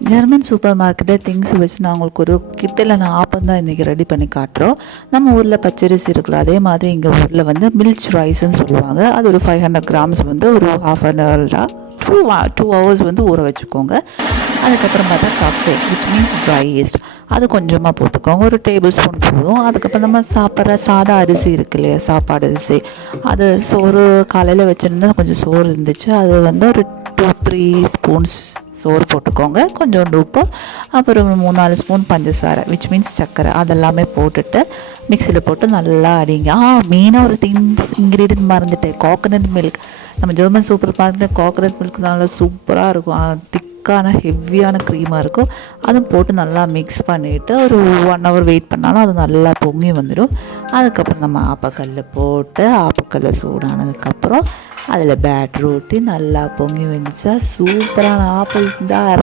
German super மார்க்கெட்டே things வச்சு நான் உங்களுக்கு ஒரு கிட்டலான ஆப்பம் தான் இன்றைக்கி ரெடி பண்ணி காட்டுறோம். நம்ம ஊரில் பச்சரிசி இருக்குல்ல, அதே மாதிரி இங்கே ஊரில் வந்து மில்ச் ரைஸ்ன்னு சொல்லுவாங்க. அது ஒரு 500 கிராம்ஸ் வந்து ஒரு ½ அன் ஹவராக 2 ஹவர்ஸ் வந்து ஊற வச்சுக்கோங்க. அதுக்கப்புறம் பார்த்தா cafe which means try east, அது கொஞ்சமாக போட்டுக்கோங்க, ஒரு டேபிள் ஸ்பூன் போதும். அதுக்கப்புறம் நம்ம சாப்பிட்ற சாதா அரிசி இருக்கு இல்லையா, சாப்பாடு அரிசி, அது சோறு காலையில் வச்சுருந்தா கொஞ்சம் சோறு இருந்துச்சு, அது வந்து ஒரு 2-3 ஸ்பூன்ஸ் சோறு போட்டுக்கோங்க, கொஞ்சோண்டு உப்பு, அப்புறம் 3-4 ஸ்பூன் பஞ்சசாரை விச் மீன்ஸ் சர்க்கரை, அதெல்லாமே போட்டுட்டு மிக்சியில் போட்டு நல்லா அடிங்க. மெயினாக ஒரு இன்க்ரீடியன்ட் மறந்துட்டேன், கோகனட் மில்க். நம்ம ஜெர்மன் சூப்பர் மார்க்கெட்டில் கோகனட் மில்க் நல்லா சூப்பராக இருக்கும், திக்கான ஹெவியான க்ரீமாக இருக்கும். அதுவும் போட்டு நல்லா மிக்ஸ் பண்ணிவிட்டு ஒரு 1 ஹவர் வெயிட் பண்ணாலும் அது நல்லா பொங்கி வந்துடும். அதுக்கப்புறம் நம்ம ஆப்பக்கல்ல போட்டு ஆப்பக்கல்ல சூடானதுக்கப்புறம் அதில் பேட்டர் ஊற்றி நல்லா பொங்கி வந்துச்சா சூப்பரான ஆப்பிள் தான்.